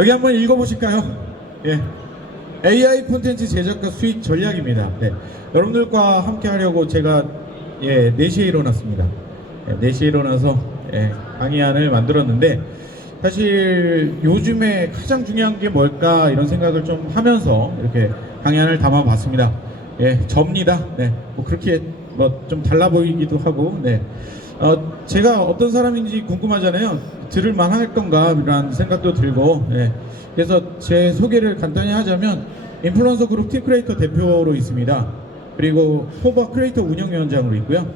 여기 한번 읽어보실까요? 예. AI 콘텐츠 제작과 수익 전략입니다. 네. 여러분들과 함께 하려고 제가 4시에 일어났습니다. 4시에 일어나서 강의안을 만들었는데, 사실 요즘에 가장 중요한 게 뭘까 이런 생각을 좀 하면서 이렇게 강의안을 담아봤습니다. 접니다. 네. 뭐 그렇게 뭐 좀 달라 보이기도 하고, 네. 제가 어떤 사람인지 궁금하잖아요. 들을 만할 건가 이런 생각도 들고, 그래서 제 소개를 간단히 하자면 인플루언서 그룹 팀 크리에이터 대표로 있습니다. 그리고 호바 크리에이터 운영위원장으로 있고요.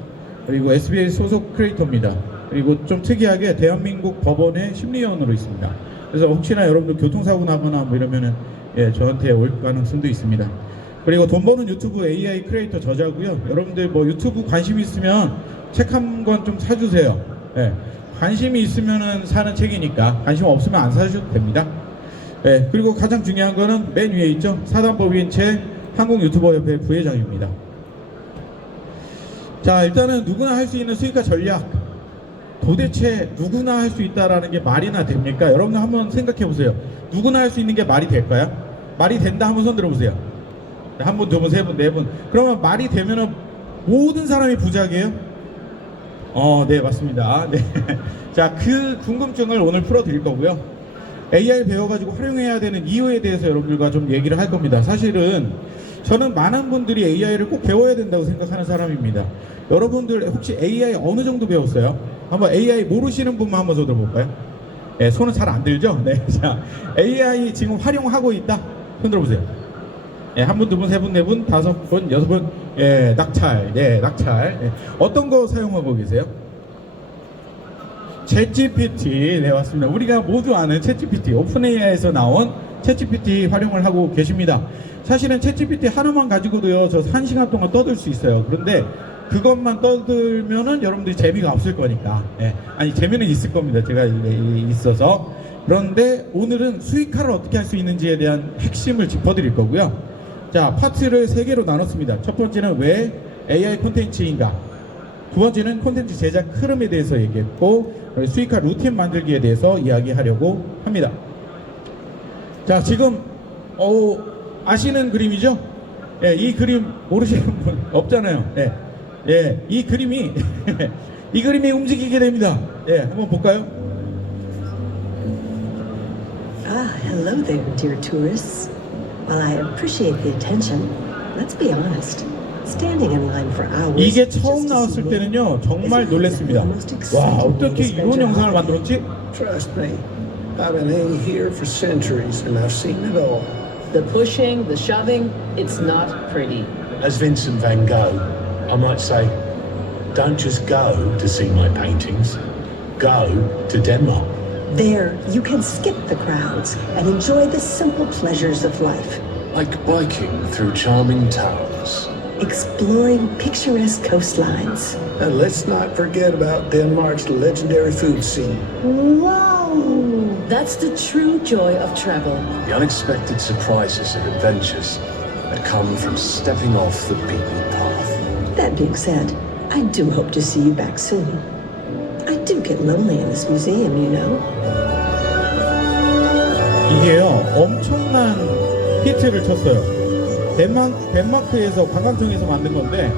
그리고 SBS 소속 크리에이터입니다. 그리고 좀 특이하게 대한민국 법원의 심리위원으로 있습니다. 그래서 혹시나 여러분들 교통사고 나거나 뭐 이러면은 저한테 올 가능성도 있습니다. 그리고 돈 버는 유튜브 AI 크리에이터 저자고요. 여러분들 뭐 유튜브 관심 있으면 책 한 권 좀 사주세요. 관심이 있으면은 사는 책이니까 관심 없으면 안 사주셔도 됩니다. 그리고 가장 중요한 거는 맨 위에 있죠. 사단법인체 한국유튜버협회 부회장입니다. 자, 일단은 누구나 할 수 있는 수익화 전략, 도대체 누구나 할 수 있다라는 게 말이나 됩니까? 여러분 한번 생각해 보세요. 누구나 할 수 있는 게 말이 될까요? 말이 된다 한번 손 들어보세요. 한 분, 두 분, 세 분, 네 분. 그러면 말이 되면은 모든 사람이 부자게요? 네, 맞습니다. 네. 자, 그 궁금증을 오늘 풀어드릴 거고요. AI 배워가지고 활용해야 되는 이유에 대해서 여러분들과 좀 얘기를 할 겁니다. 사실은 저는 많은 분들이 AI를 꼭 배워야 된다고 생각하는 사람입니다. 여러분들 혹시 AI 어느 정도 배웠어요? 한번 AI 모르시는 분만 한번 손 들어볼까요? 손은 잘 안 들죠? 네. 자, AI 지금 활용하고 있다? 손 들어보세요. 한 분, 두 분, 세 분, 네 분, 다섯 분, 여섯 분, 낙찰, 낙찰. 어떤 거 사용하고 계세요? 챗GPT, 네, 맞습니다. 우리가 모두 아는 챗GPT, 오픈AI에서 나온 챗GPT 활용을 하고 계십니다. 사실은 챗GPT 하나만 가지고도요, 저 1시간 동안 떠들 수 있어요. 그런데 그것만 떠들면은 여러분들이 재미가 없을 거니까. 아니, 재미는 있을 겁니다. 제가 있어서. 그런데 오늘은 수익화를 어떻게 할 수 있는지에 대한 핵심을 짚어드릴 거고요. 자, 파트를 3개로 나눴습니다. 첫 번째는 왜 AI 콘텐츠인가, 두 번째는 콘텐츠 제작 흐름에 대해서 얘기했고, 수익화 루틴 만들기에 대해서 이야기하려고 합니다. 자, 지금 아시는 그림이죠? 이 그림 모르시는 분 없잖아요. 이 그림이 이 그림이 움직이게 됩니다. 한번 볼까요? Hello there, dear tourists. While I appreciate the attention, let's be honest. Standing in line for hours. 이게 처음 나왔을 때는요, 정말 놀랐습니다. 와, 어떻게 이런 영상을 만들었지? Trust me, I've been hanging here for centuries and I've seen it all. The pushing, the shoving, it's not pretty. As Vincent van Gogh, I might say, don't just go to see my paintings, go to Denmark. There, you can skip the crowds and enjoy the simple pleasures of life. Like biking through charming towns. Exploring picturesque coastlines. And let's not forget about Denmark's legendary food scene. Wow! That's the true joy of travel. The unexpected surprises and adventures that come from stepping off the beaten path. That being said, I do hope to see you back soon. I do get lonely in this museum, you know. 이게요, 엄청난 히트를 쳤어요. 덴마크에서 관광청에서 만든 건데,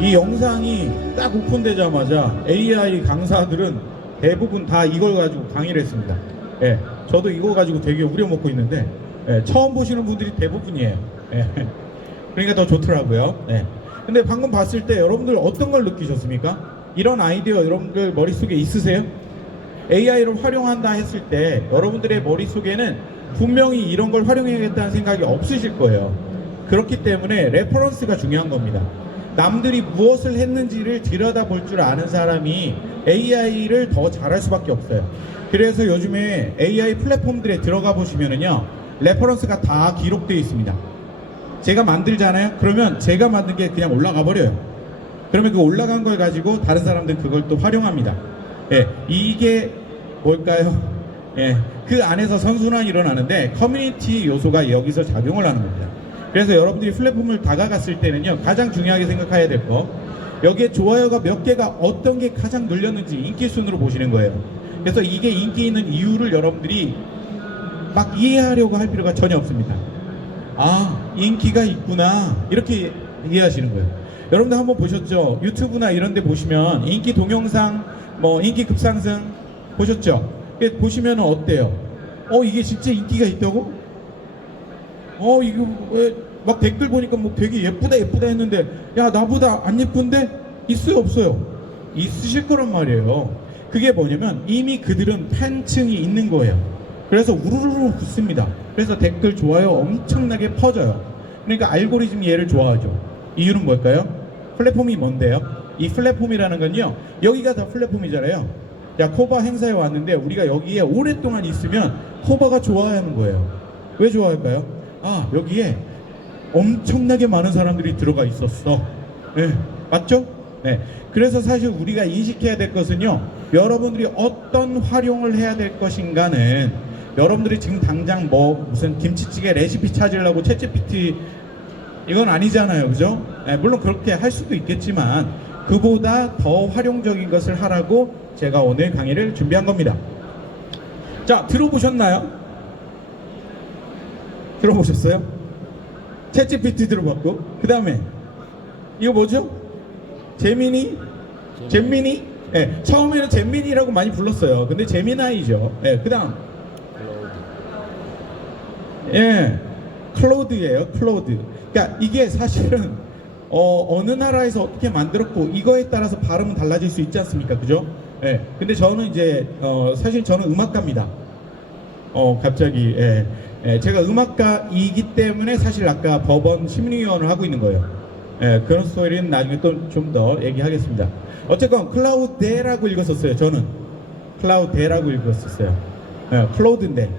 이 영상이 딱 오픈되자마자 AI 강사들은 대부분 다 이걸 가지고 강의를 했습니다. 저도 이거 가지고 되게 우려먹고 있는데, 처음 보시는 분들이 대부분이에요. 그러니까 더 좋더라고요. 근데 방금 봤을 때 여러분들 어떤 걸 느끼셨습니까? 이런 아이디어 여러분들 머릿속에 있으세요? AI를 활용한다 했을 때 여러분들의 머릿속에는 분명히 이런 걸 활용해야겠다는 생각이 없으실 거예요. 그렇기 때문에 레퍼런스가 중요한 겁니다. 남들이 무엇을 했는지를 들여다볼 줄 아는 사람이 AI를 더 잘할 수밖에 없어요. 그래서 요즘에 AI 플랫폼들에 들어가 보시면은요, 레퍼런스가 다 기록되어 있습니다. 제가 만들잖아요. 그러면 제가 만든 게 그냥 올라가 버려요. 그러면 그 올라간 걸 가지고 다른 사람들 그걸 또 활용합니다. 이게 뭘까요? 그 안에서 선순환이 일어나는데 커뮤니티 요소가 여기서 작용을 하는 겁니다. 그래서 여러분들이 플랫폼을 다가갔을 때는요, 가장 중요하게 생각해야 될 거, 여기에 좋아요가 몇 개가 어떤 게 가장 눌렸는지 인기 순으로 보시는 거예요. 그래서 이게 인기 있는 이유를 여러분들이 막 이해하려고 할 필요가 전혀 없습니다. 아, 인기가 있구나, 이렇게 이해하시는 거예요. 여러분들 한번 보셨죠? 유튜브나 이런 데 보시면 인기 동영상, 뭐 인기 급상승 보셨죠? 보시면 어때요? 이게 진짜 인기가 있다고? 이거 왜 막 댓글 보니까 뭐 되게 예쁘다 예쁘다 했는데, 야, 나보다 안 예쁜데? 있어요 없어요? 있으실 거란 말이에요. 그게 뭐냐면 이미 그들은 팬층이 있는 거예요. 그래서 우르르 붙습니다. 그래서 댓글 좋아요 엄청나게 퍼져요. 그러니까 알고리즘이 얘를 좋아하죠. 이유는 뭘까요? 플랫폼이 뭔데요? 이 플랫폼이라는 건요, 여기가 다 플랫폼이잖아요. 야, 코바 행사에 왔는데 우리가 여기에 오랫동안 있으면 코바가 좋아하는 거예요. 왜 좋아할까요? 아, 여기에 엄청나게 많은 사람들이 들어가 있었어. 네, 맞죠? 네. 그래서 사실 우리가 인식해야 될 것은요, 여러분들이 어떤 활용을 해야 될 것인가는, 여러분들이 지금 당장 뭐 무슨 김치찌개 레시피 찾으려고 챗GPT 이건 아니잖아요, 그죠? 네, 물론 그렇게 할 수도 있겠지만 그보다 더 활용적인 것을 하라고 제가 오늘 강의를 준비한 겁니다. 자, 들어보셨나요? 들어보셨어요? 챗GPT 들어봤고, 그 다음에 이거 뭐죠? 제미니? 예, 처음에는 제미니라고 많이 불렀어요. 근데 제미나이죠. 예, 그 다음 클로드예요. 클로드. 그러니까 이게 사실은 어느 나라에서 어떻게 만들었고 이거에 따라서 발음은 달라질 수 있지 않습니까? 그죠? 예. 근데 저는 이제 사실 저는 음악가입니다. 갑자기 제가 음악가이기 때문에 사실 아까 법원 심리위원을 하고 있는 거예요. 그런 스토리는 나중에 또 좀 더 얘기하겠습니다. 어쨌건 클라우데라고 읽었었어요. 저는 클라우데라고 읽었었어요. 클로드인데.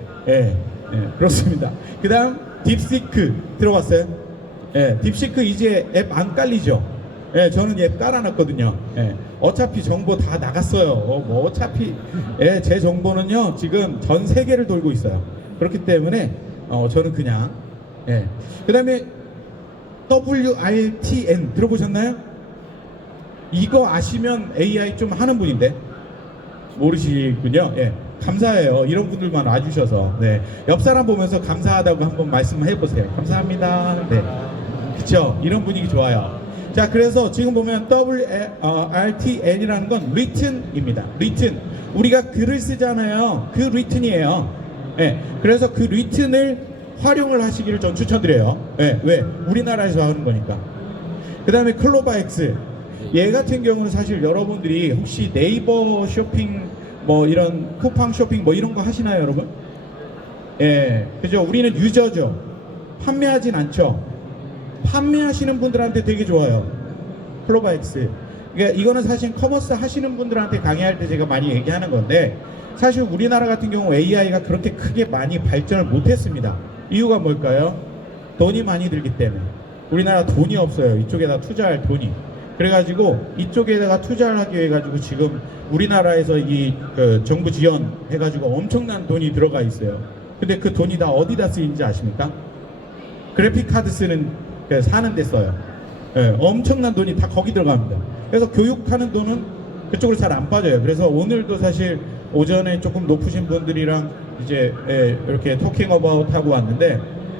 그렇습니다. 그 다음 딥시크 들어봤어요? 딥시크 이제 앱 안 깔리죠? 저는 앱 깔아놨거든요. 어차피 정보 다 나갔어요. 뭐 어차피 제 정보는요 지금 전 세계를 돌고 있어요. 그렇기 때문에 저는 그냥 그 다음에 WRTN 들어보셨나요? 이거 아시면 AI 좀 하는 분인데 모르시군요. 감사해요. 이런 분들만 와주셔서. 옆 사람 보면서 감사하다고 한번 말씀해 보세요. 감사합니다. 그쵸? 이런 분위기 좋아요. 자, 그래서 지금 보면 WRTN이라는 건 written입니다. written. 우리가 글을 쓰잖아요. 그 written이에요. 그래서 그 written을 활용을 하시기를 전 추천드려요. 왜? 우리나라에서 하는 거니까. 그 다음에 클로바X. 얘 같은 경우는 사실 여러분들이 혹시 네이버 쇼핑 뭐 이런 쿠팡 쇼핑 뭐 이런 거 하시나요, 여러분? 그죠? 우리는 유저죠. 판매하진 않죠. 판매하시는 분들한테 되게 좋아요. 클로바X. 그러니까 이거는 사실 커머스 하시는 분들한테 강의할 때 제가 많이 얘기하는 건데, 사실 우리나라 같은 경우 AI가 그렇게 크게 많이 발전을 못했습니다. 이유가 뭘까요? 돈이 많이 들기 때문에. 우리나라 돈이 없어요. 이쪽에다 투자할 돈이. 그래가지고 이쪽에다가 투자를 하기 위해 가지고 지금 우리나라에서 정부 지원 해가지고 엄청난 돈이 들어가 있어요. 근데 그 돈이 다 어디다 쓰이는지 아십니까? 그래픽 카드 사는 데 써요. 엄청난 돈이 다 거기 들어갑니다. 그래서 교육하는 돈은 그쪽으로 잘 안 빠져요. 그래서 오늘도 사실 오전에 조금 높으신 분들이랑 이제 이렇게 토킹 어바웃 하고 왔는데,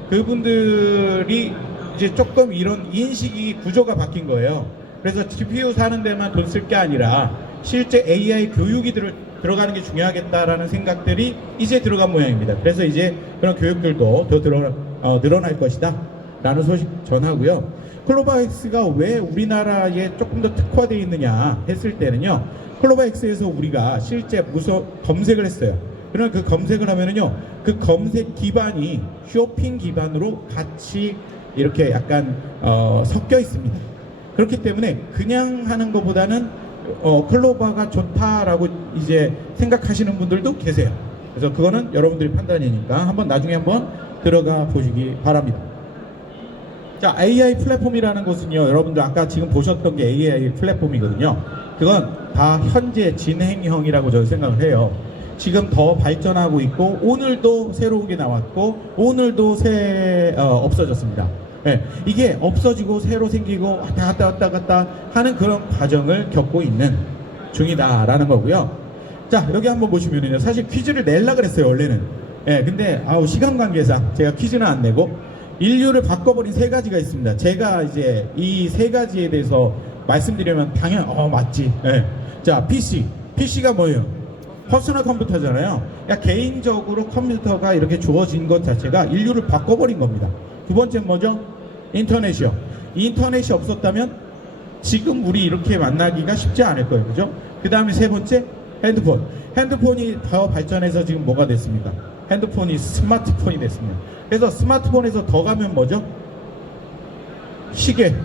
그분들이 이제 조금 이런 인식이 구조가 바뀐 거예요. 그래서 GPU 사는 데만 돈 쓸 게 아니라 실제 AI 교육이 들어가는 게 중요하겠다라는 생각들이 이제 들어간 모양입니다. 그래서 이제 그런 교육들도 더 늘어날 것이다 라는 소식 전하고요. 클로바X가 왜 우리나라에 조금 더 특화되어 있느냐 했을 때는요, 클로바X에서 우리가 실제 검색을 했어요. 그러면 그 검색을 하면은요, 그 검색 기반이 쇼핑 기반으로 같이 이렇게 약간 섞여 있습니다. 그렇기 때문에 그냥 하는 것보다는 클로바가 좋다라고 이제 생각하시는 분들도 계세요. 그래서 그거는 여러분들이 판단이니까 한번 나중에 한번 들어가 보시기 바랍니다. 자, AI 플랫폼이라는 것은요, 여러분들 아까 지금 보셨던 게 AI 플랫폼이거든요. 그건 다 현재 진행형이라고 저는 생각을 해요. 지금 더 발전하고 있고, 오늘도 새로운 게 나왔고, 오늘도 없어졌습니다. 이게 없어지고 새로 생기고 왔다 갔다 하는 그런 과정을 겪고 있는 중이다라는 거고요. 자, 여기 한번 보시면은요, 사실 퀴즈를 내려고 그랬어요, 원래는. 예, 근데 시간 관계상 제가 퀴즈는 안 내고 인류를 바꿔버린 세 가지가 있습니다. 제가 이제 이 세 가지에 대해서 말씀드리면 당연 맞지. 예. 자, PC가 뭐예요? 퍼스널 컴퓨터잖아요. 그러니까 개인적으로 컴퓨터가 이렇게 주어진 것 자체가 인류를 바꿔버린 겁니다. 두 번째 뭐죠? 인터넷이요. 인터넷이 없었다면 지금 우리 이렇게 만나기가 쉽지 않을 거예요. 그죠? 그 다음에 세 번째, 핸드폰. 핸드폰이 더 발전해서 지금 뭐가 됐습니까? 핸드폰이 스마트폰이 됐습니다. 그래서 스마트폰에서 더 가면 뭐죠? 시계.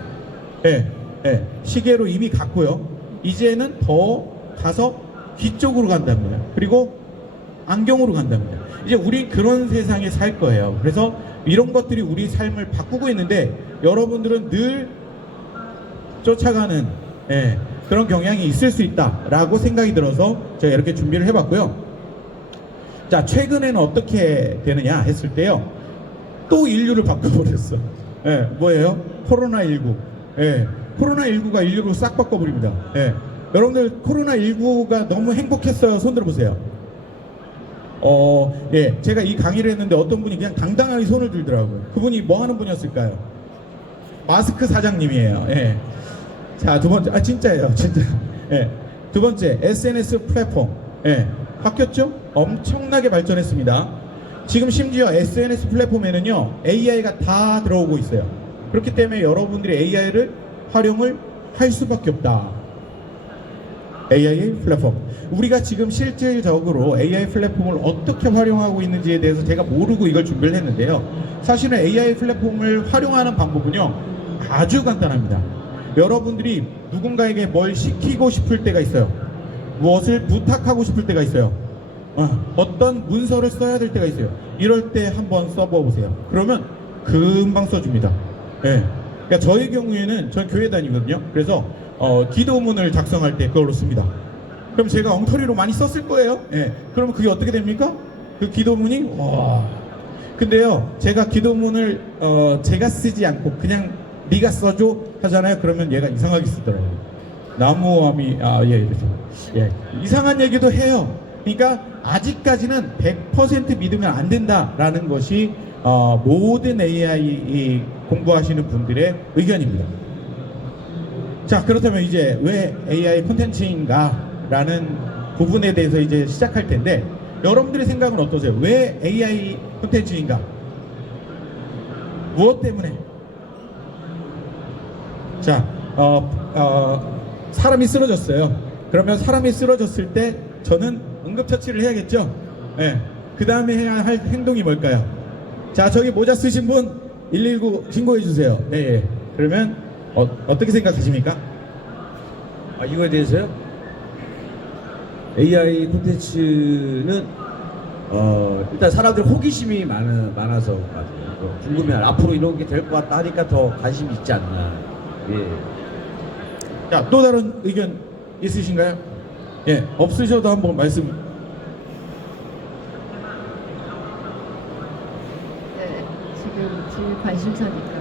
시계로 이미 갔고요. 이제는 더 가서 귀 쪽으로 간답니다. 그리고 안경으로 간답니다. 이제 우리 그런 세상에 살 거예요. 그래서 이런 것들이 우리 삶을 바꾸고 있는데 여러분들은 늘 쫓아가는 그런 경향이 있을 수 있다라고 생각이 들어서 제가 이렇게 준비를 해봤고요. 자, 최근에는 어떻게 되느냐 했을 때요, 또 인류를 바꿔버렸어. 뭐예요? 코로나19. 코로나19가 인류를 싹 바꿔버립니다. 여러분들 코로나19가 너무 행복했어요? 손 들어보세요. 제가 이 강의를 했는데 어떤 분이 그냥 당당하게 손을 들더라고요. 그분이 뭐 하는 분이었을까요? 마스크 사장님이에요. 자, 두 번째, 진짜예요, 진짜. 두 번째, SNS 플랫폼. 바뀌었죠? 엄청나게 발전했습니다. 지금 심지어 SNS 플랫폼에는요, AI가 다 들어오고 있어요. 그렇기 때문에 여러분들이 AI를 활용을 할 수밖에 없다. AI 플랫폼. 우리가 지금 실질적으로 AI 플랫폼을 어떻게 활용하고 있는지에 대해서 제가 모르고 이걸 준비를 했는데요. 사실은 AI 플랫폼을 활용하는 방법은요, 아주 간단합니다. 여러분들이 누군가에게 뭘 시키고 싶을 때가 있어요. 무엇을 부탁하고 싶을 때가 있어요. 어떤 문서를 써야 될 때가 있어요. 이럴 때 한번 써보세요. 그러면 금방 써줍니다. 그러니까 저의 경우에는 전 교회 다니거든요. 그래서 기도문을 작성할 때 그걸로 씁니다. 그럼 제가 엉터리로 많이 썼을 거예요. 그러면 그게 어떻게 됩니까? 그 기도문이 근데요, 제가 기도문을 제가 쓰지 않고 그냥 네가 써줘 하잖아요. 그러면 얘가 이상하게 쓰더라고요. 나무함이 이상한 얘기도 해요. 그러니까 아직까지는 100% 믿으면 안 된다라는 것이 모든 AI 공부하시는 분들의 의견입니다. 자, 그렇다면 이제 왜 AI 콘텐츠인가 라는 부분에 대해서 이제 시작할 텐데, 여러분들의 생각은 어떠세요? 왜 AI 콘텐츠인가? 무엇 때문에? 자, 사람이 쓰러졌어요. 그러면 사람이 쓰러졌을 때 저는 응급처치를 해야겠죠? 그 다음에 해야 할 행동이 뭘까요? 자, 저기 모자 쓰신 분 119 신고해 주세요. 그러면 어떻게 생각하십니까? 이거에 대해서요? AI 콘텐츠는 일단 사람들 호기심이 많아서 맞아요. 궁금해요. 앞으로 이런 게 될 것 같다 하니까 더 관심이 있지 않나. 자, 또 다른 의견 있으신가요? 없으셔도 한번 말씀. 네, 지금 제일 관심사니까.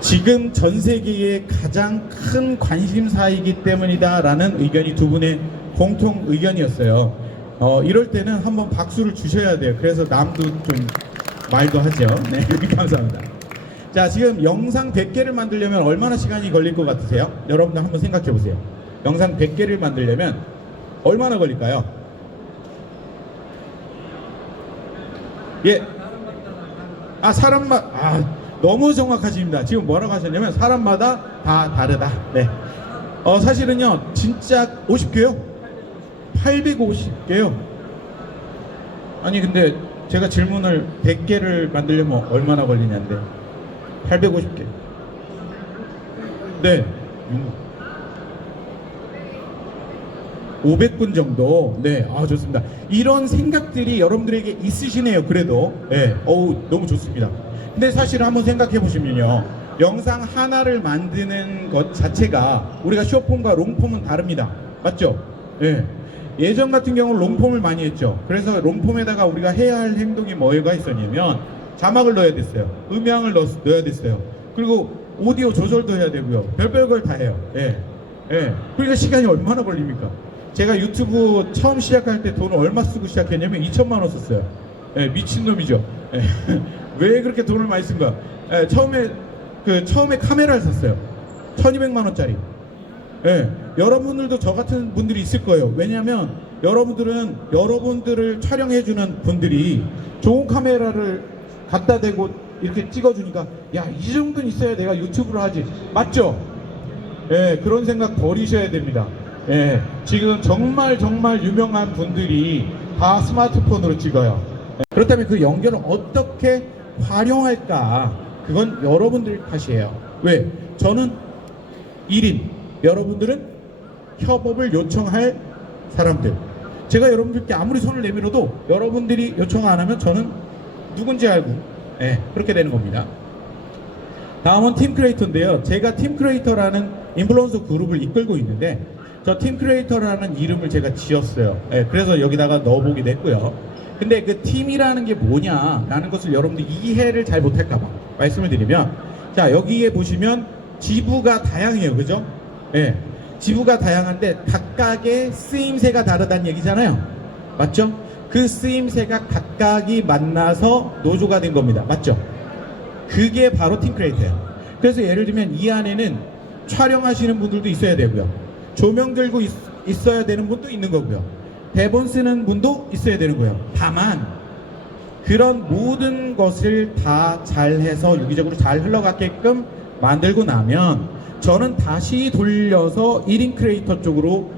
지금 전 세계의 가장 큰 관심사이기 때문이다라는 의견이 두 분의 공통 의견이었어요. 이럴 때는 한번 박수를 주셔야 돼요. 그래서 남도 좀 말도 하죠. 네, 감사합니다. 자, 지금 영상 100개를 만들려면 얼마나 시간이 걸릴 것 같으세요? 여러분들 한번 생각해 보세요. 영상 100개를 만들려면 얼마나 걸릴까요? 너무 정확하십니다. 지금 뭐라고 하셨냐면 사람마다 다 다르다. 네. 사실은요, 진짜 50개요? 850개요? 아니, 근데 제가 질문을 100개를 만들려면 얼마나 걸리냐는데 850개. 네. 500분 정도. 네, 좋습니다. 이런 생각들이 여러분들에게 있으시네요. 그래도 너무 좋습니다. 근데 사실 한번 생각해 보시면요, 영상 하나를 만드는 것 자체가 우리가 숏폼과 롱폼은 다릅니다. 맞죠? 예전 같은 경우는 롱폼을 많이 했죠. 그래서 롱폼에다가 우리가 해야 할 행동이 뭐가 있었냐면 자막을 넣어야 됐어요. 음향을 넣어야 됐어요. 그리고 오디오 조절도 해야 되고요. 별별 걸 다 해요. 그러니까 시간이 얼마나 걸립니까? 제가 유튜브 처음 시작할 때 돈을 얼마 쓰고 시작했냐면 2천만 원 썼어요. 예, 미친놈이죠. 예. 왜 그렇게 돈을 많이 쓴 거야? 예, 처음에 카메라를 샀어요. 1200만 원짜리. 예, 여러분들도 저 같은 분들이 있을 거예요. 왜냐하면 여러분들을 촬영해주는 분들이 좋은 카메라를 갖다 대고 이렇게 찍어주니까 야, 이 정도는 있어야 내가 유튜브를 하지. 맞죠? 예, 그런 생각 버리셔야 됩니다. 예, 지금 정말 유명한 분들이 다 스마트폰으로 찍어요. 예, 그렇다면 그 연결을 어떻게 활용할까? 그건 여러분들 탓이에요. 왜? 저는 1인, 여러분들은 협업을 요청할 사람들. 제가 여러분들께 아무리 손을 내밀어도 여러분들이 요청 안 하면 저는 누군지 알고, 예, 그렇게 되는 겁니다. 다음은 팀 크리에이터인데요. 제가 팀 크리에이터라는 인플루언서 그룹을 이끌고 있는데 저 팀 크리에이터라는 이름을 제가 지었어요. 예, 그래서 여기다가 넣어보기도 했고요. 근데 그 팀이라는 게 뭐냐라는 것을 여러분들 이해를 잘 못할까봐 말씀을 드리면, 자, 여기에 보시면 지부가 다양해요. 그죠? 예, 지부가 다양한데 각각의 쓰임새가 다르다는 얘기잖아요. 맞죠? 그 쓰임새가 각각이 만나서 노조가 된 겁니다. 맞죠? 그게 바로 팀 크리에이터예요. 그래서 예를 들면 이 안에는 촬영하시는 분들도 있어야 되고요, 조명 들고 있어야 되는 분도 있는 거고요, 대본 쓰는 분도 있어야 되는 거예요. 다만 그런 모든 것을 다 잘해서 유기적으로 잘 흘러가게끔 만들고 나면 저는 다시 돌려서 1인 크리에이터 쪽으로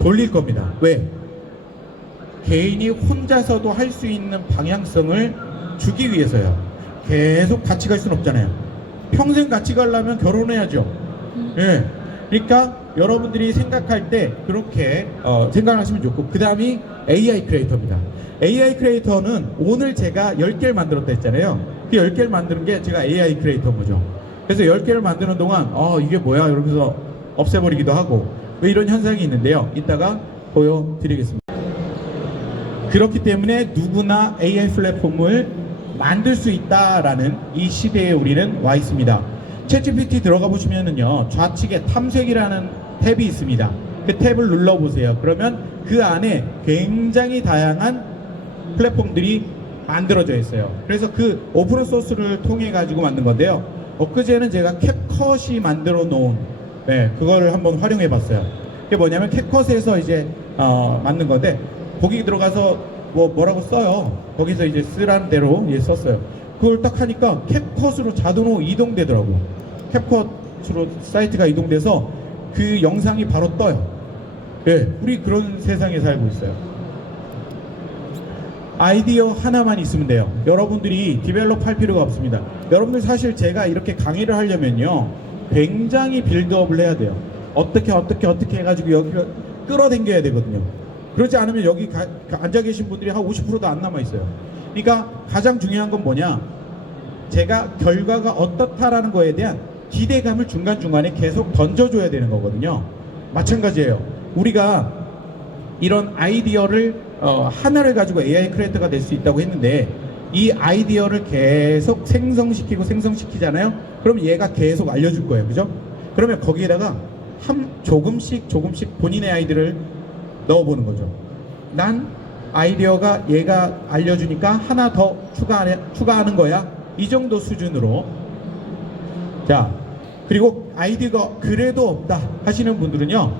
돌릴 겁니다. 왜? 개인이 혼자서도 할 수 있는 방향성을 주기 위해서요. 계속 같이 갈 수는 없잖아요. 평생 같이 가려면 결혼해야죠. 예. 그러니까 여러분들이 생각할 때 그렇게 생각하시면 좋고, 그 다음이 AI 크리에이터입니다. AI 크리에이터는 오늘 제가 10개를 만들었다 했잖아요. 그 10개를 만드는 게 제가 AI 크리에이터인 거죠. 그래서 10개를 만드는 동안 이게 뭐야 이러면서 없애버리기도 하고 왜 이런 현상이 있는데요. 이따가 보여드리겠습니다. 그렇기 때문에 누구나 AI 플랫폼을 만들 수 있다라는 이 시대에 우리는 와 있습니다. 챗GPT 들어가 보시면은요, 좌측에 탐색이라는 탭이 있습니다. 그 탭을 눌러보세요. 그러면 그 안에 굉장히 다양한 플랫폼들이 만들어져 있어요. 그래서 그 오픈 소스를 통해 가지고 만든 건데요. 엊그제는 제가 캡컷이 만들어 놓은, 네, 그거를 한번 활용해 봤어요. 그게 뭐냐면 캡컷에서 이제 만든 건데, 거기 들어가서 뭐라고 써요. 거기서 이제 쓰라는 대로 썼어요. 그걸 딱 하니까 캡컷으로 자동으로 이동되더라고요. 캡컷으로 사이트가 이동돼서 그 영상이 바로 떠요. 예, 우리 그런 세상에 살고 있어요. 아이디어 하나만 있으면 돼요. 여러분들이 디벨롭 할 필요가 없습니다. 여러분들 사실 제가 이렇게 강의를 하려면요, 굉장히 빌드업을 해야 돼요. 어떻게 해가지고 여기를 끌어당겨야 되거든요. 그렇지 않으면 여기 앉아 계신 분들이 한 50%도 안 남아 있어요. 그러니까 가장 중요한 건 뭐냐, 제가 결과가 어떻다라는 거에 대한 기대감을 중간중간에 계속 던져줘야 되는 거거든요. 마찬가지예요. 우리가 이런 아이디어를 하나를 가지고 AI 크리에이터가 될 수 있다고 했는데, 이 아이디어를 계속 생성시키잖아요. 그럼 얘가 계속 알려줄 거예요. 그죠? 그러면 거기에다가 조금씩 본인의 아이디어를 넣어보는 거죠. 난 아이디어가 얘가 알려주니까 하나 더 추가하는 거야. 이 정도 수준으로. 자, 그리고 아이디어가 그래도 없다 하시는 분들은요,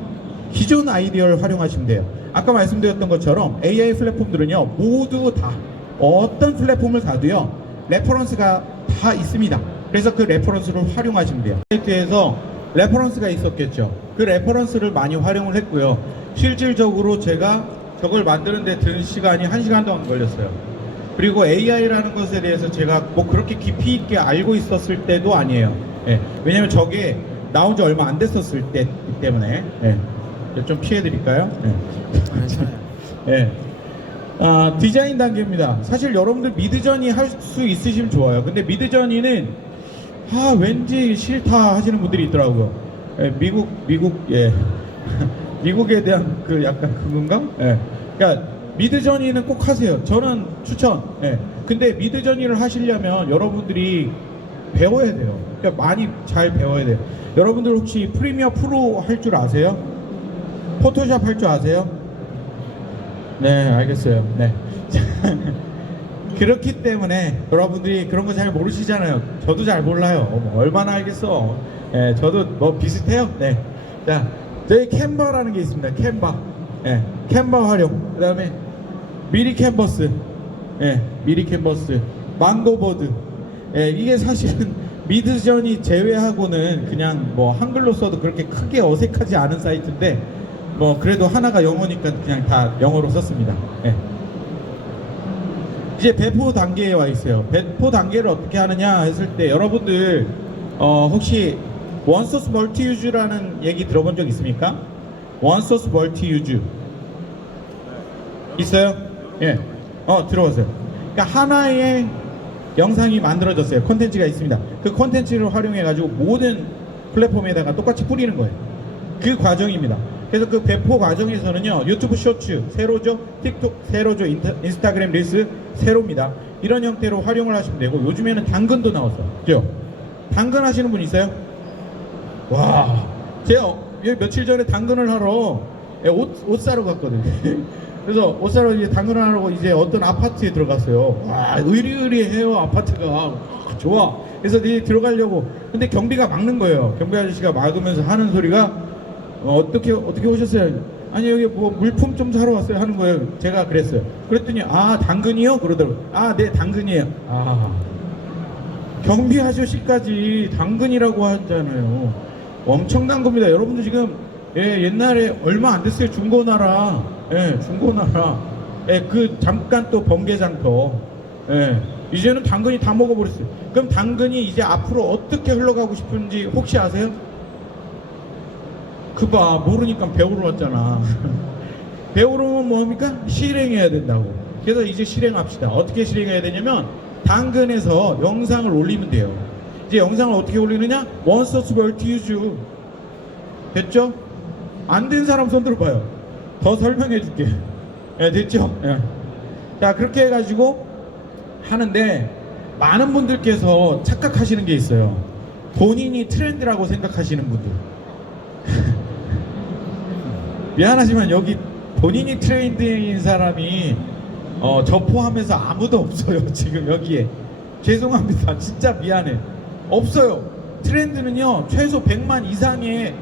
기존 아이디어를 활용하시면 돼요. 아까 말씀드렸던 것처럼 AI 플랫폼들은요, 모두 다 어떤 플랫폼을 가도요, 레퍼런스가 다 있습니다. 그래서 그 레퍼런스를 활용하시면 돼요. 사이트에서 레퍼런스가 있었겠죠. 그 레퍼런스를 많이 활용을 했고요. 실질적으로 제가 저걸 만드는데 드는 시간이 1시간 동안 걸렸어요. 그리고 AI라는 것에 대해서 제가 뭐 그렇게 깊이 있게 알고 있었을 때도 아니에요. 예. 왜냐면 저게 나온 지 얼마 안 됐었을 때이기 때문에. 예. 좀 피해 드릴까요? 예. 예. 디자인 단계입니다. 사실 여러분들 미드저니 할 수 있으시면 좋아요. 근데 미드저니는 왠지 싫다 하시는 분들이 있더라고요. 예, 예. 미국에 대한 그 약간 그건가? 예. 그러니까 미드저니는 꼭 하세요. 저는 추천. 예. 근데 미드저니를 하시려면 여러분들이 배워야 돼요. 그러니까 많이 잘 배워야 돼요. 여러분들 혹시 프리미어 프로 할 줄 아세요? 포토샵 할 줄 아세요? 네, 알겠어요. 네. 그렇기 때문에 여러분들이 그런 거 잘 모르시잖아요. 저도 잘 몰라요. 뭐 얼마나 알겠어. 예, 저도 뭐 비슷해요. 네. 자, 저희 캔버라는 게 있습니다. 캔버. 예, 캔버 활용. 그 다음에 미리 캔버스. 예, 미리 캔버스. 망고보드. 예, 이게 사실은 미드전이 제외하고는 그냥 뭐 한글로 써도 그렇게 크게 어색하지 않은 사이트인데 뭐 그래도 하나가 영어니까 그냥 다 영어로 썼습니다. 예. 이제 배포 단계에 와 있어요. 배포 단계를 어떻게 하느냐 했을 때 여러분들 혹시 원소스 멀티 유즈라는 얘기 들어본 적 있습니까? 원소스 멀티 유즈 있어요? 예. 들어보세요. 그러니까 하나의 영상이 만들어졌어요. 콘텐츠가 있습니다. 그 콘텐츠를 활용해 가지고 모든 플랫폼에다가 똑같이 뿌리는 거예요. 그 과정입니다. 그래서 그 배포 과정에서는요, 유튜브 쇼츠 새로죠, 틱톡 새로죠, 인스타그램 릴스 새로입니다. 이런 형태로 활용을 하시면 되고, 요즘에는 당근도 나왔어요. 그죠? 당근 하시는 분 있어요? 와, 제가 며칠 전에 당근을 하러 옷 사러 갔거든요. 그래서 옷 사러 이제 당근을 하러 이제 어떤 아파트에 들어갔어요. 와, 의리의리해요, 아파트가. 좋아. 그래서 이제 들어가려고. 근데 경비가 막는 거예요. 경비 아저씨가 막으면서 하는 소리가 어떻게 오셨어요? 아니, 여기 뭐 물품 좀 사러 왔어요 하는 거예요. 제가 그랬어요. 그랬더니 당근이요? 그러더라고요. 네, 당근이에요. 경비 아저씨까지 당근이라고 하잖아요. 엄청난 겁니다. 여러분들 지금 옛날에 얼마 안 됐어요. 중고나라. 중고나라. 그 잠깐 또 번개장터. 이제는 당근이 다 먹어버렸어요. 그럼 당근이 이제 앞으로 어떻게 흘러가고 싶은지 혹시 아세요? 그봐, 모르니까 배우러 왔잖아. 배우러 오면 뭐합니까? 실행해야 된다고. 그래서 이제 실행합시다. 어떻게 실행해야 되냐면 당근에서 영상을 올리면 돼요. 이제 영상을 어떻게 올리느냐? 원소스 멀티 유즈. 됐죠? 안 된 사람 손 들어봐요. 더 설명해 줄게. 됐죠? 자, 그렇게 해가지고 하는데 많은 분들께서 착각하시는 게 있어요. 본인이 트렌드라고 생각하시는 분들. 미안하지만 여기 본인이 트렌드인 사람이 저 포함해서 아무도 없어요. 지금 여기에. 죄송합니다. 진짜 미안해. 없어요. 트렌드는요, 최소 100만 이상의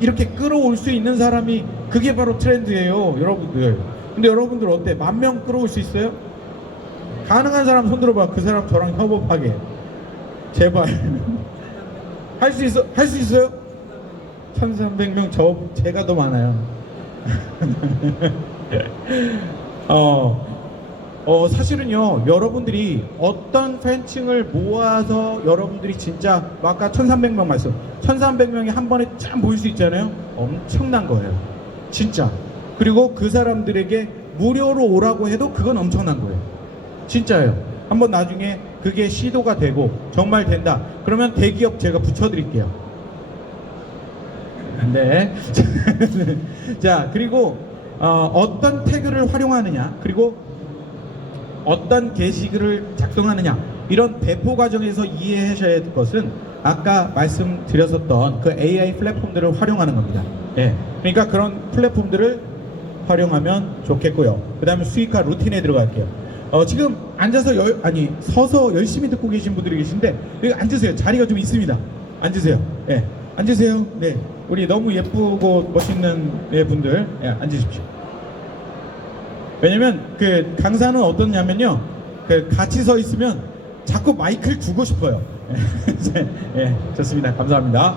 이렇게 끌어올 수 있는 사람이, 그게 바로 트렌드예요, 여러분들. 근데 여러분들 어때? 10,000명 끌어올 수 있어요? 가능한 사람 손 들어봐. 그 사람 저랑 협업하게. 제발. 할 수 있어? 할 수 있어요? 1,300명, 제가 더 많아요. 사실은요, 여러분들이 어떤 팬층을 모아서 여러분들이 진짜 아까 1,300명 말씀, 1,300명이 한 번에 짠 모일 수 있잖아요. 엄청난 거예요, 진짜. 그리고 그 사람들에게 무료로 오라고 해도 그건 엄청난 거예요, 진짜예요. 한번 나중에 그게 시도가 되고 정말 된다 그러면 대기업 제가 붙여드릴게요. 네. 자, 그리고 어떤 태그를 활용하느냐, 그리고 어떤 게시글을 작성하느냐, 이런 배포 과정에서 이해하셔야 할 것은 아까 말씀드렸었던 그 AI 플랫폼들을 활용하는 겁니다. 그러니까 그런 플랫폼들을 활용하면 좋겠고요. 그 다음에 수익화 루틴에 들어갈게요. 지금 앉아서 서서 열심히 듣고 계신 분들이 계신데 여기 앉으세요. 자리가 좀 있습니다. 앉으세요. 앉으세요. 네, 우리 너무 예쁘고 멋있는 분들 앉으십시오. 왜냐면 그 강사는 어떻냐면요, 그 같이 서 있으면 자꾸 마이크를 주고 싶어요. 좋습니다. 감사합니다.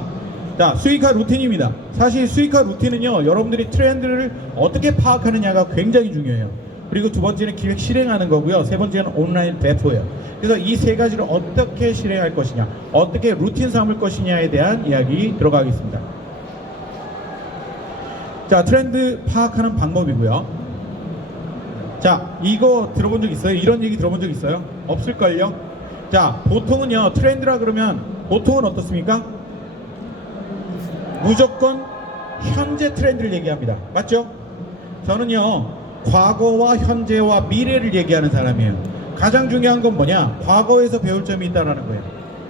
자, 수익화 루틴입니다. 사실 수익화 루틴은요, 여러분들이 트렌드를 어떻게 파악하느냐가 굉장히 중요해요. 그리고 두 번째는 기획 실행하는 거고요. 세 번째는 온라인 배포예요. 그래서 이 세 가지를 어떻게 실행할 것이냐, 어떻게 루틴 삼을 것이냐에 대한 이야기 들어가겠습니다. 자, 트렌드 파악하는 방법이고요. 자, 이거 들어본 적 있어요? 이런 얘기 들어본 적 있어요? 없을걸요? 자, 보통은요, 트렌드라 그러면 보통은 어떻습니까? 무조건 현재 트렌드를 얘기합니다. 맞죠? 저는요, 과거와 현재와 미래를 얘기하는 사람이에요. 가장 중요한 건 뭐냐? 과거에서 배울 점이 있다는 거예요.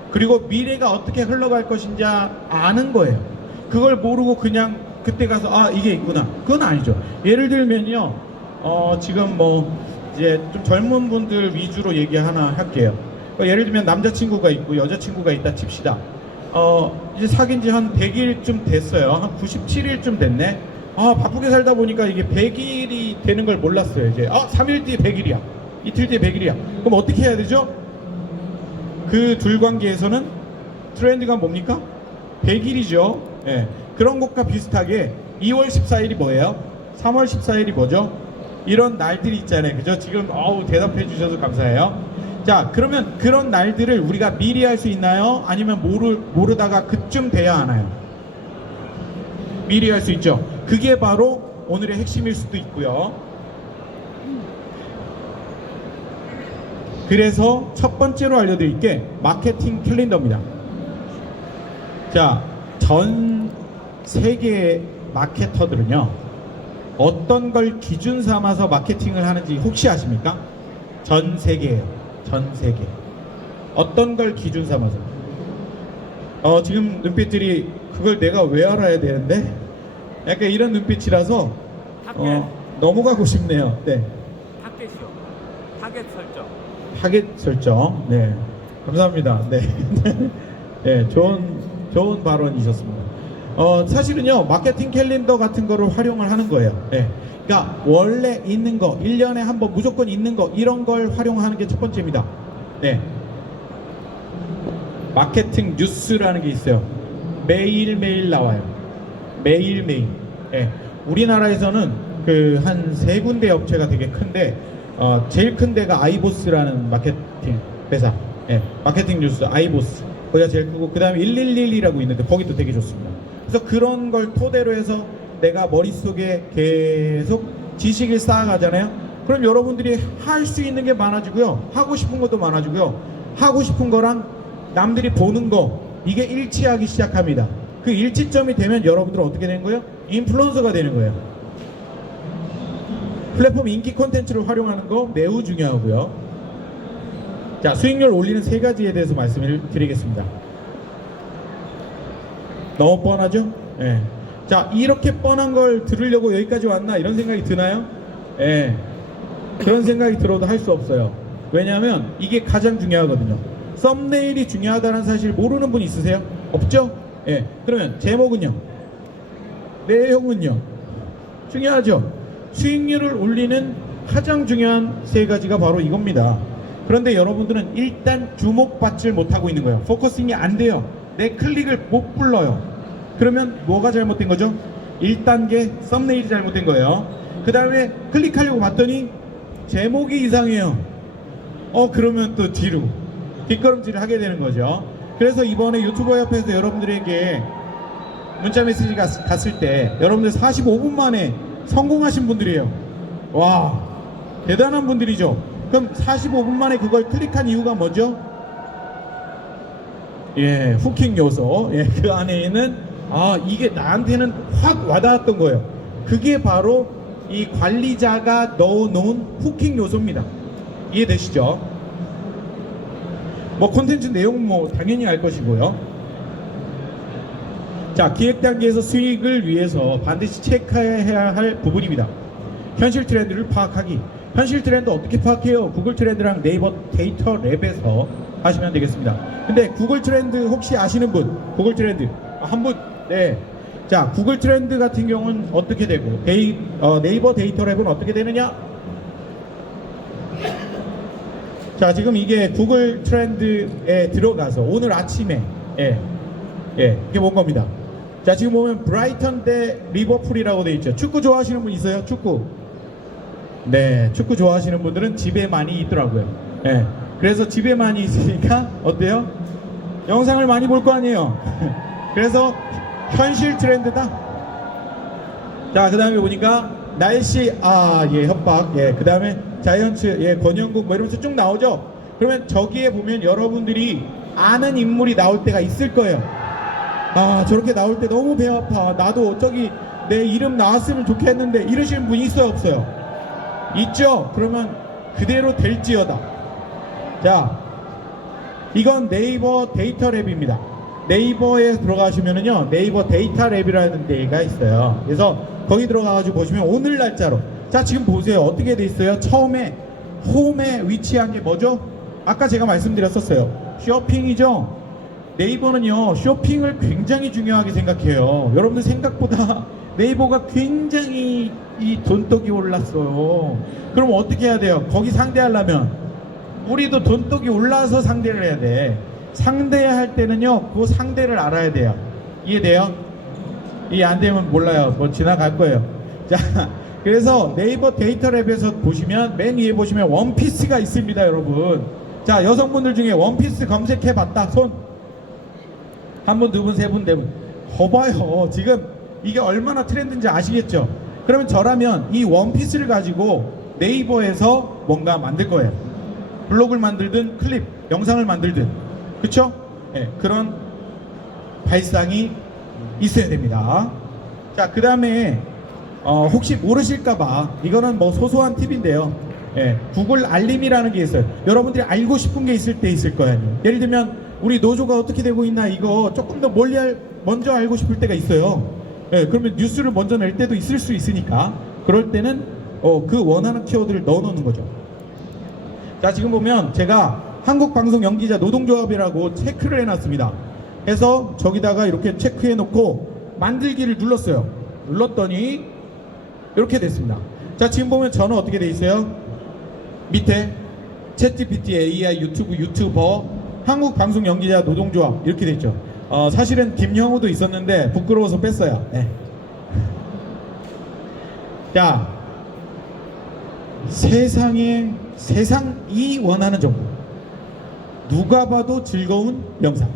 그리고 미래가 어떻게 흘러갈 것인지 아는 거예요. 그걸 모르고 그냥 그때 가서 이게 있구나, 그건 아니죠. 예를 들면요, 지금 뭐 이제 좀 젊은 분들 위주로 얘기 하나 할게요. 그러니까 예를 들면 남자친구가 있고 여자친구가 있다 칩시다. 이제 사귄 지 한 100일쯤 됐어요. 한 97일쯤 됐네. 바쁘게 살다 보니까 이게 100일이 되는 걸 몰랐어요. 이제 3일 뒤에 100일이야. 이틀 뒤에 100일이야. 그럼 어떻게 해야 되죠? 그 둘 관계에서는 트렌드가 뭡니까? 100일이죠. 예. 그런 것과 비슷하게 2월 14일이 뭐예요? 3월 14일이 뭐죠? 이런 날들이 있잖아요. 그죠? 지금 대답해 주셔서 감사해요. 자, 그러면 그런 날들을 우리가 미리 할 수 있나요? 아니면 모르다가 그쯤 돼야 하나요? 미리 할 수 있죠. 그게 바로 오늘의 핵심일 수도 있고요. 그래서 첫 번째로 알려드릴 게 마케팅 캘린더입니다. 자, 전 세계 마케터들은요, 어떤 걸 기준 삼아서 마케팅을 하는지 혹시 아십니까? 전 세계예요. 전 세계. 어떤 걸 기준 삼아서? 지금 눈빛들이 그걸 내가 왜 알아야 되는데? 약간 이런 눈빛이라서 넘어가고 싶네요. 네. 타겟이요. 타겟 설정. 타겟 설정. 네. 감사합니다. 네. 네, 좋은 발언이셨습니다. 사실은요, 마케팅 캘린더 같은 거를 활용을 하는 거예요. 네. 그러니까 원래 있는 거, 1년에 한 번 무조건 있는 거, 이런 걸 활용하는 게 첫 번째입니다. 네. 마케팅 뉴스라는 게 있어요. 매일매일 나와요. 매일매일. 네. 우리나라에서는 그 한 3군데 업체가 되게 큰데, 제일 큰 데가 아이보스라는 마케팅 회사. 네. 마케팅 뉴스 아이보스. 거기가 제일 크고, 그 다음에 111이라고 있는데 거기도 되게 좋습니다. 그래서 그런 걸 토대로 해서 내가 머릿속에 계속 지식을 쌓아가잖아요. 그럼 여러분들이 할 수 있는 게 많아지고요, 하고 싶은 것도 많아지고요, 하고 싶은 거랑 남들이 보는 거, 이게 일치하기 시작합니다. 그 일치점이 되면 여러분들은 어떻게 되는 거예요? 인플루언서가 되는 거예요. 플랫폼 인기 콘텐츠를 활용하는 거 매우 중요하고요. 자, 수익률 올리는 3가지에 대해서 말씀을 드리겠습니다. 너무 뻔하죠? 예. 자, 이렇게 뻔한 걸 들으려고 여기까지 왔나, 이런 생각이 드나요? 예. 그런 생각이 들어도 할 수 없어요. 왜냐하면 이게 가장 중요하거든요. 썸네일이 중요하다는 사실 모르는 분 있으세요? 없죠? 예. 그러면 제목은요? 내용은요? 중요하죠? 수익률을 올리는 가장 중요한 3가지가 바로 이겁니다. 그런데 여러분들은 일단 주목받질 못하고 있는 거예요. 포커싱이 안 돼요. 내 클릭을 못 불러요. 그러면 뭐가 잘못된 거죠? 1단계 썸네일이 잘못된 거예요. 그 다음에 클릭하려고 봤더니 제목이 이상해요. 그러면 또 뒤로 뒷걸음질을 하게 되는 거죠. 그래서 이번에 유튜버 협회에서 여러분들에게 문자 메시지가 갔을 때 여러분들 45분 만에 성공하신 분들이에요. 와, 대단한 분들이죠. 그럼 45분 만에 그걸 클릭한 이유가 뭐죠? 예, 후킹 요소. 예, 그 안에는 이게 나한테는 확 와닿았던 거예요. 그게 바로 이 관리자가 넣어놓은 후킹 요소입니다. 이해되시죠? 뭐 콘텐츠 내용은 뭐 당연히 알 것이고요. 자, 기획 단계에서 수익을 위해서 반드시 체크해야 할 부분입니다. 현실 트렌드를 파악하기. 현실 트렌드 어떻게 파악해요? 구글 트렌드랑 네이버 데이터 랩에서 하시면 되겠습니다. 근데 구글 트렌드 혹시 아시는 분? 구글 트렌드 한 분? 네. 자, 구글 트렌드 같은 경우는 어떻게 되고 네이버 데이터 랩은 어떻게 되느냐? 자, 지금 이게 구글 트렌드에 들어가서 오늘 아침에 이게 뭔 겁니다. 자, 지금 보면 브라이턴 대 리버풀이라고 되어 있죠. 축구 좋아하시는 분 있어요? 축구. 네, 축구 좋아하시는 분들은 집에 많이 있더라고요. 네, 그래서 집에 많이 있으니까 어때요? 영상을 많이 볼 거 아니에요. 그래서 현실 트렌드다. 자, 그 다음에 보니까 날씨, 협박, 그 다음에 자이언츠, 권영국 뭐 이러면서 쭉 나오죠. 그러면 저기에 보면 여러분들이 아는 인물이 나올 때가 있을 거예요. 저렇게 나올 때 너무 배 아파, 나도 저기 내 이름 나왔으면 좋겠는데, 이러시는 분이 있어요, 없어요? 있죠? 그러면 그대로 될지어다. 자, 이건 네이버 데이터 랩입니다. 네이버에 들어가시면은요, 네이버 데이터 랩이라는 데가 있어요. 그래서 거기 들어가가지고 보시면 오늘 날짜로, 자, 지금 보세요. 어떻게 돼 있어요? 처음에 홈에 위치한 게 뭐죠? 아까 제가 말씀드렸었어요. 쇼핑이죠. 네이버는요 쇼핑을 굉장히 중요하게 생각해요. 여러분들 생각보다 네이버가 굉장히 이 돈독이 올랐어요. 그럼 어떻게 해야 돼요? 거기 상대하려면 우리도 돈독이 올라서 상대를 해야 돼. 상대할 때는요 그 상대를 알아야 돼요. 이해돼요? 이해 안 되면 몰라요. 뭐 지나갈 거예요. 자, 그래서 네이버 데이터랩에서 보시면 맨 위에 보시면 원피스가 있습니다, 여러분. 자, 여성분들 중에 원피스 검색해봤다. 손. 한 분, 두 분, 세 분, 네 분. 거봐요. 지금 이게 얼마나 트렌드인지 아시겠죠? 그러면 저라면 이 원피스를 가지고 네이버에서 뭔가 만들 거예요. 블로그를 만들든 클립, 영상을 만들든. 그쵸? 네, 그런 발상이 있어야 됩니다. 자, 그 다음에 혹시 모르실까봐 이거는 뭐 소소한 팁인데요. 예, 구글 알림이라는 게 있어요. 여러분들이 알고 싶은 게 있을 때 있을 거예요. 예를 들면 우리 노조가 어떻게 되고 있나 이거 조금 더 먼저 알고 싶을 때가 있어요. 예, 그러면 뉴스를 먼저 낼 때도 있을 수 있으니까 그럴 때는 그 원하는 키워드를 넣어 놓는 거죠. 자, 지금 보면 제가 한국방송연기자 노동조합이라고 체크를 해놨습니다. 해서 저기다가 이렇게 체크해 놓고 만들기를 눌렀어요. 눌렀더니 이렇게 됐습니다. 자, 지금 보면 저는 어떻게 돼 있어요? 밑에 챗GPT, AI, 유튜버, 한국방송연기자 노동조합 이렇게 돼 있죠. 사실은 김형우도 있었는데 부끄러워서 뺐어요. 네. 자, 세상이 원하는 정보, 누가 봐도 즐거운 영상.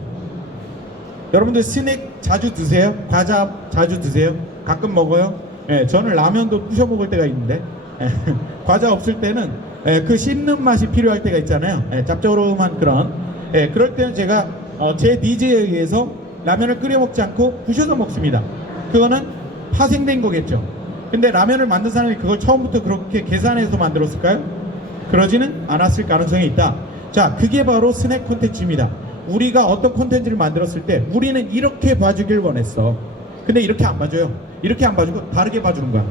여러분들 스낵 자주 드세요? 과자 자주 드세요? 가끔 먹어요? 예, 저는 라면도 부셔 먹을 때가 있는데 과자 없을 때는 그 씹는 맛이 필요할 때가 있잖아요. 짭조름한 그런 그럴 때는 제가 제 니즈에 의해서 라면을 끓여 먹지 않고 부셔서 먹습니다. 그거는 파생된 거겠죠. 근데 라면을 만든 사람이 그걸 처음부터 그렇게 계산해서 만들었을까요? 그러지는 않았을 가능성이 있다. 자, 그게 바로 스낵 콘텐츠입니다. 우리가 어떤 콘텐츠를 만들었을 때 우리는 이렇게 봐주길 원했어. 근데 이렇게 안 봐줘요. 이렇게 안 봐주고 다르게 봐주는 거야.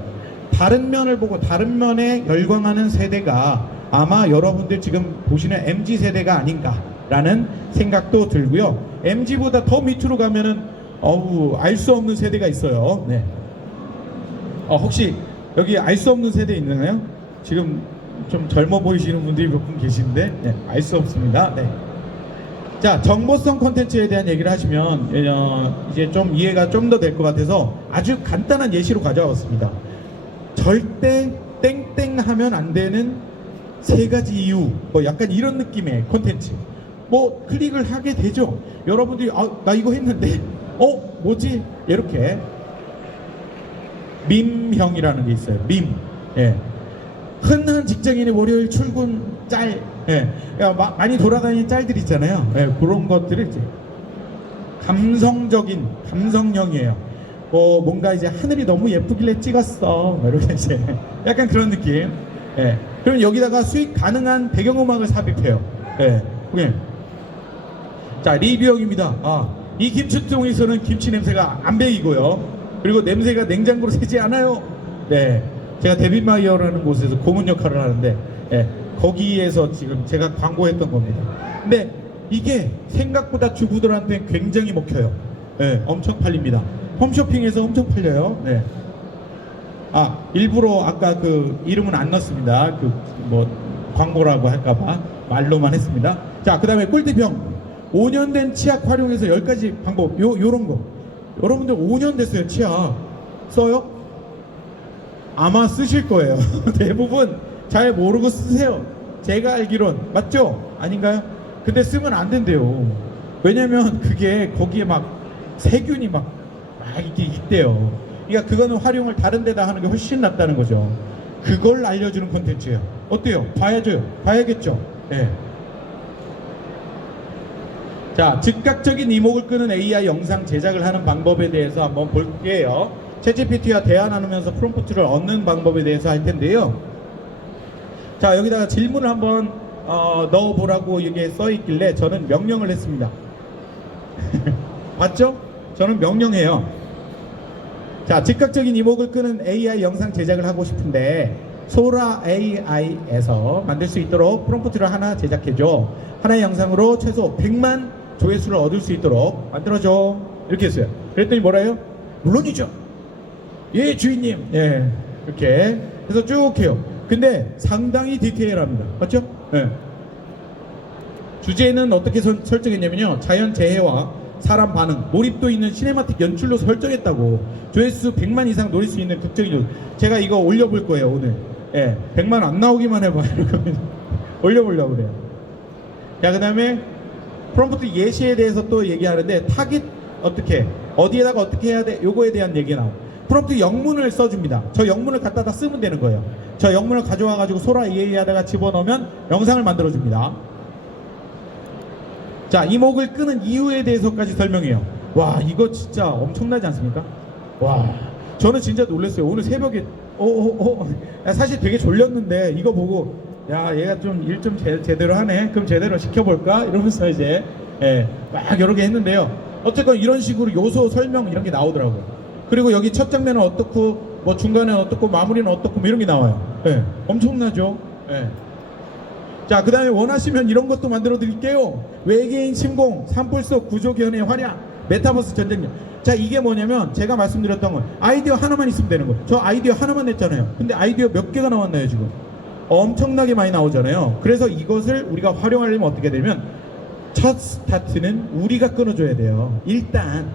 다른 면을 보고 다른 면에 열광하는 세대가 아마 여러분들 지금 보시는 MZ세대가 아닌가라는 생각도 들고요. MZ보다 더 밑으로 가면은 알 수 없는 세대가 있어요. 네. 혹시 여기 알 수 없는 세대 있나요? 지금 좀 젊어 보이시는 분들이 몇 분 계신데 네, 알 수 없습니다. 네. 자, 정보성 콘텐츠에 대한 얘기를 하시면 이제 좀 이해가 좀 더 될 것 같아서 아주 간단한 예시로 가져왔습니다. 절대 땡땡 하면 안 되는 3가지 이유, 뭐 약간 이런 느낌의 콘텐츠. 뭐 클릭을 하게 되죠. 여러분들이 나 이거 했는데 뭐지? 이렇게 밈형이라는 게 있어요. 밈. 예. 흔한 직장인의 월요일 출근 짤, 많이 돌아다니는 짤들 있잖아요. 그런 것들을 이제 감성형이에요. 뭔가 이제 하늘이 너무 예쁘길래 찍었어. 이렇게 이제 약간 그런 느낌. 그럼 여기다가 수익 가능한 배경음악을 삽입해요. 자, 리뷰형입니다. 이 김치통에서는 김치 냄새가 안 배이고요. 그리고 냄새가 냉장고로 새지 않아요. 네. 제가 데빈마이어라는 곳에서 고문 역할을 하는데 거기에서 지금 제가 광고했던 겁니다. 근데 이게 생각보다 주부들한테 굉장히 먹혀요. 엄청 팔립니다. 홈쇼핑에서 엄청 팔려요. 네. 일부러 아까 그 이름은 안 넣었습니다. 뭐 광고라고 할까봐 말로만 했습니다. 자, 그 다음에 꿀팁형. 5년 된 치약 활용해서 10가지 방법. 요런 거. 여러분들 5년 됐어요. 치약 써요? 아마 쓰실 거예요. 대부분 잘 모르고 쓰세요. 제가 알기론. 맞죠? 아닌가요? 근데 쓰면 안 된대요. 왜냐면 그게 거기에 막 세균이 막 이게 있대요. 그러니까 그거는 활용을 다른 데다 하는 게 훨씬 낫다는 거죠. 그걸 알려주는 콘텐츠예요. 어때요? 봐야겠죠? 네. 자, 즉각적인 이목을 끄는 AI 영상 제작을 하는 방법에 대해서 한번 볼게요. 챗GPT와 대화 나누면서 프롬프트를 얻는 방법에 대해서 할 텐데요. 자, 여기다가 질문을 한번 넣어보라고 이게 써있길래 저는 명령을 했습니다. 맞죠? 저는 명령해요. 자, 즉각적인 이목을 끄는 AI 영상 제작을 하고 싶은데 소라 AI에서 만들 수 있도록 프롬프트를 하나 제작해줘. 하나의 영상으로 최소 100만 조회수를 얻을 수 있도록 만들어줘. 이렇게 했어요. 그랬더니 뭐라요? 물론이죠. 예, 주인님. 예, 이렇게 해서 쭉 해요. 근데 상당히 디테일합니다. 맞죠? 예. 주제는 어떻게 설정했냐면요, 자연재해와 사람 반응, 몰입도 있는 시네마틱 연출로 설정했다고. 조회수 100만 이상 노릴 수 있는 극적인 요소. 제가 이거 올려볼 거예요 오늘. 예, 100만 안 나오기만 해봐. 올려보려고 그래요. 자, 그 다음에 프롬프트 예시에 대해서 또 얘기하는데, 타깃 어떻게, 어디에다가 어떻게 해야 돼, 요거에 대한 얘기 나와요. 프롬프트 영문을 써줍니다. 저 영문을 갖다다 쓰면 되는 거예요. 저 영문을 가져와 가지고 소라 EA에다가 집어넣으면 영상을 만들어 줍니다. 자, 이목을 끄는 이유에 대해서까지 설명해요. 와, 이거 진짜 엄청나지 않습니까? 와, 저는 진짜 놀랐어요. 오늘 새벽에 사실 되게 졸렸는데 이거 보고, 야, 얘가 좀 일 좀 제대로 하네, 그럼 제대로 시켜볼까 이러면서 이제 막 여러 개 했는데요. 어쨌건 이런 식으로 요소 설명 이런 게 나오더라고요. 그리고 여기 첫 장면은 어떻고, 뭐 중간에는 어떻고, 마무리는 어떻고, 뭐 이런 게 나와요. 엄청나죠? 자, 그 다음에 원하시면 이런 것도 만들어 드릴게요. 외계인 침공, 산불 속 구조견의 활약, 메타버스 전쟁력. 자, 이게 뭐냐면 제가 말씀드렸던 건 아이디어 하나만 있으면 되는 거예요. 저 아이디어 하나만 냈잖아요. 근데 아이디어 몇 개가 나왔나요 지금? 엄청나게 많이 나오잖아요. 그래서 이것을 우리가 활용하려면 어떻게 되면, 첫 스타트는 우리가 끊어줘야 돼요. 일단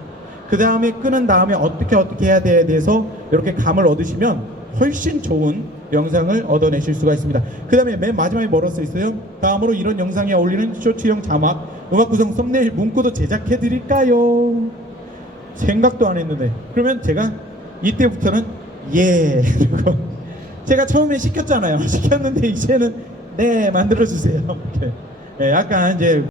그 다음에 끊은 다음에 어떻게 해야 돼에 대해서 이렇게 감을 얻으시면 훨씬 좋은 영상을 얻어내실 수가 있습니다. 그 다음에 맨 마지막에 뭐로 써 있어요? 다음으로 이런 영상에 어울리는 쇼츠형 자막, 음악 구성, 썸네일, 문구도 제작해 드릴까요? 생각도 안 했는데. 그러면 제가 이때부터는 예 그리고 제가 처음에 시켰잖아요. 시켰는데 이제는 네 만들어 주세요. 이렇게. 약간 이제